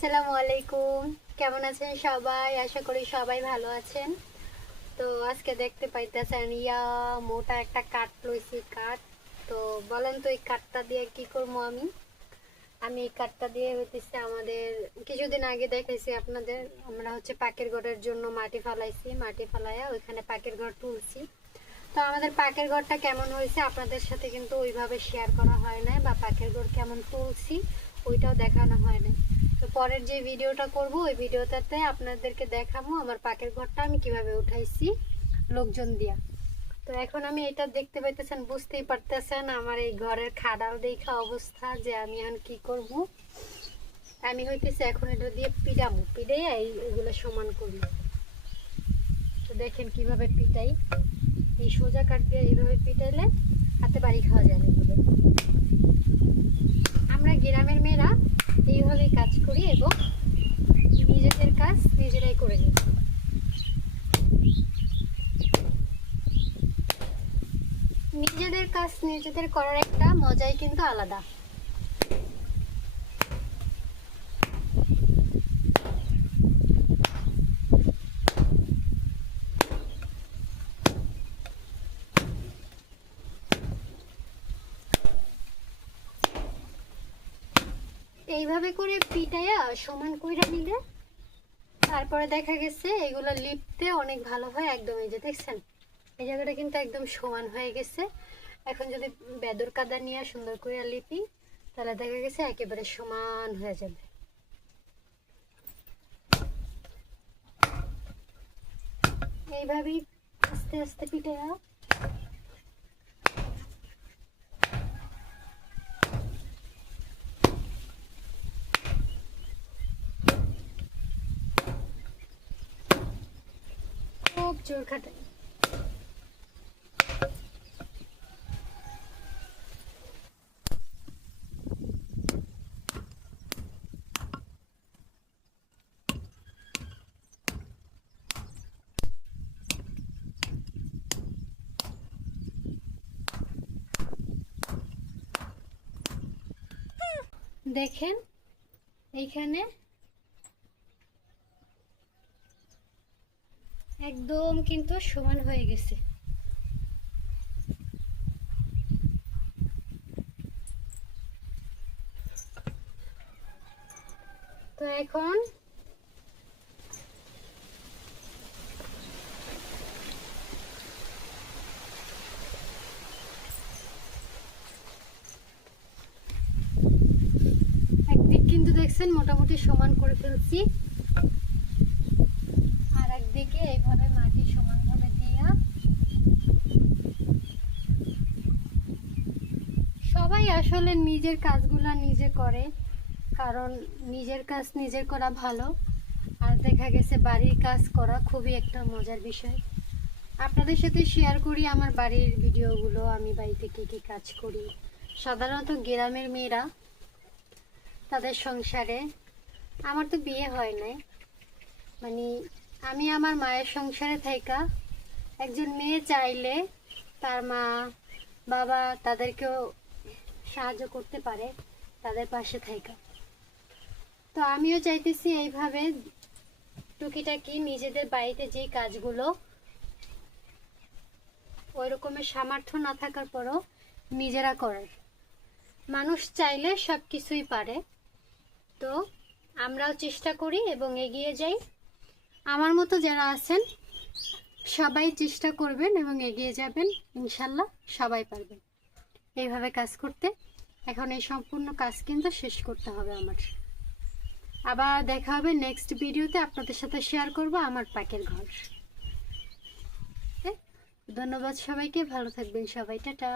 আসসালামু আলাইকুম। কেমন আছেন সবাই? আশা করি সবাই ভালো আছেন। তো আজকে দেখতে পাইতেছেন, ইয়া, মোটা একটা কাঠ লইছি, কাঠ। তো বলেন তো, এই কাঠটা দিয়ে কি করব আমি? আমি এই কাঠটা দিয়ে হইতেছে আমাদের, কিছুদিন আগে দেখেছি আপনাদের, আমরা হচ্ছে পাকের ঘরের জন্য মাটি ফালাইছি, মাটি ফালাইয়া ওইখানে পাকের ঘর তুলছি। তো আমাদের পাকের ঘরটা কেমন হয়েছে আপনাদের সাথে কিন্তু ওইভাবে শেয়ার করা হয় না বা পাকের ঘর কেমন তুলছি ওইটাও দেখানো হয় না তো পরের যে ভিডিওটা করব, ওই ভিডিওটাতে আপনাদেরকে দেখাবো আমার পাকের ঘরটা আমি কীভাবে উঠাইছি লোকজন দিয়া। তো এখন আমি এটা দেখতে পাইতেছেন, বুঝতেই পারতেছেন আমার এই ঘরের খাডাল দেখা অবস্থা যে আমি এখন কি করব। আমি হইতেছে এখন এটা দিয়ে পিডাবো পিডে এই এগুলো সমান করব তো দেখেন কীভাবে পিটাই। এই সোজা কাঠ দিয়ে এইভাবে পিটাইলে হাতে বাড়ি খাওয়া যায় না এভাবে। আমরা গ্রামের মেয়েরা এইভাবেই কাজ করি এবং নিজেদের কাজ নিজেরাই করে নিই। নিজেদের কাজ নিজেদের করার একটা মজাই কিন্তু আলাদা। এইভাবে করে পিটাইয়া সমান কইরা নিলে, তারপরে দেখা গেছে এগুলো লিপতে অনেক ভালো হয়, একদম এই যে দেখছেন, এই জায়গাটা কিন্তু একদম সমান হয়ে গেছে। এখন যদি বেদর কাদা নিয়ে সুন্দর করে লিপি, তাহলে দেখা গেছে একেবারে সমান হয়ে যাবে। এইভাবেই আস্তে আস্তে পিটাইয়া জোর খাটাই দেখেন এইখানে একদম কিন্তু সমান হয়ে গেছে। তো এখন একদিক কিন্তু দেখছেন মোটামুটি সমান করে ফেলছি। একদিকে এইভাবে মাটি সমানভাবে দিয়া সবাই আসলে নিজের কাজগুলা নিজে করে, কারণ নিজের কাজ নিজে করা ভালো। আর দেখা গেছে বাড়ির কাজ করা খুবই একটা মজার বিষয়। আপনাদের সাথে শেয়ার করি আমার বাড়ির ভিডিওগুলো, আমি বাড়িতে কী কী কাজ করি। সাধারণত গ্রামের মেয়েরা তাদের সংসারে, আমার তো বিয়ে হয় নাই। মানে আমি আমার মায়ের সংসারে থাইকা একজন মেয়ে চাইলে তার মা, বাবা তাদেরকেও সাহায্য করতে পারে, তাদের পাশে থাইকা। তো আমিও চাইতেছি এইভাবে টুকিটাকি নিজেদের বাড়িতে যে কাজগুলো ওই রকমের সামর্থ্য না থাকার পরও নিজেরা করার মানুষ চাইলে সব কিছুই পারে। তো আমরাও চেষ্টা করি এবং এগিয়ে যাই। আমার মতো যারা আছেন, সবাই চেষ্টা করবেন এবং এগিয়ে যাবেন, ইনশাল্লাহ সবাই পারবেন। এইভাবে কাজ করতে এখন এই সম্পূর্ণ কাজ কিন্তু শেষ করতে হবে আমার। আবার দেখা হবে নেক্সট ভিডিওতে আপনাদের সাথে শেয়ার করব আমার পাকের ঘর। ধন্যবাদ সবাইকে, ভালো থাকবেন সবাই, টাটা।